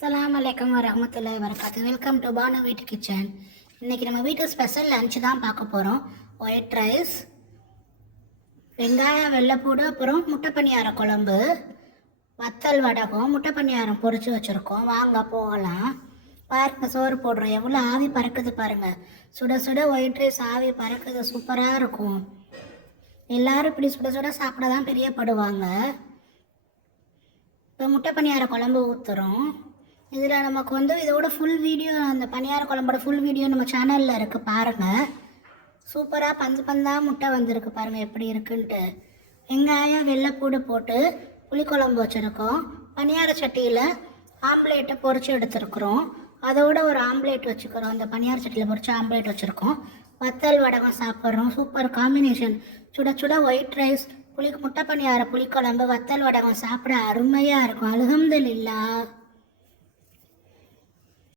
அஸ்ஸலாமு அலைக்கும் வரஹ்மத்துல்லாஹி வபரகாத்துஹு. வெல்கம் டு பானு வீட்டு கிச்சன். இன்றைக்கி நம்ம வீட்டு ஸ்பெஷல் லஞ்சு தான் பார்க்க போகிறோம். ஒயிட் ரைஸ், வெங்காயம் வெள்ளைப்பூடு, அப்புறம் முட்டை பணியாரம் குழம்பு, வத்தல் வடகம், முட்டை பணியாரம் பொரிச்சு வச்சுருக்கோம். வாங்க போகலாம். பாருங்க, சோறு போடுறோம். எவ்வளோ ஆவி பறக்குது பாருங்கள். சுட சுட ஒயிட் ரைஸ் ஆவி பறக்குது, சூப்பராக இருக்கும். எல்லோரும் இப்படி சுட சுட சாப்பிட தான் பிரியப்படுவாங்க. இப்போ முட்டை பணியார குழம்பு ஊற்றுறோம். இதில் நமக்கு இதோட ஃபுல் வீடியோ, அந்த பணியார குழம்போட ஃபுல் வீடியோ நம்ம சேனலில் இருக்குது, பாருங்கள். சூப்பராக பந்து பந்தாக முட்டை வந்திருக்கு பாருங்கள் எப்படி இருக்குன்ட்டு. வெங்காயம் வெள்ளைப்பூடு போட்டு புளிக்குழம்பு வச்சுருக்கோம். பணியார சட்டியில் ஆம்லேட்டை பொரித்து எடுத்துருக்குறோம். அதோட ஒரு ஆம்லேட் வச்சுக்கிறோம். அந்த பணியார சட்டியில் பொரித்து ஆம்லேட் வச்சுருக்கோம். வத்தல் வடகம் சாப்பிட்றோம். Super combination. சுட சுட ஒயிட் ரைஸ், முட்டை பணியார புளிக்குழம்பு, வத்தல் வடகம் சாப்பிட அருமையாக இருக்கும். அல்ஹம்துலில்லாஹ்.